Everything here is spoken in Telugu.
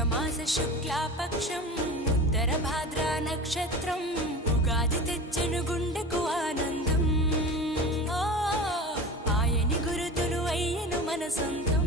చైత్రమాస శుక్లాపక్షం ఉత్తర భాద్ర నక్షత్రం ఉగాది తెచ్చెను గుండెకు ఆనందం ఆయని గురుతులు అయ్యను మన సొంతం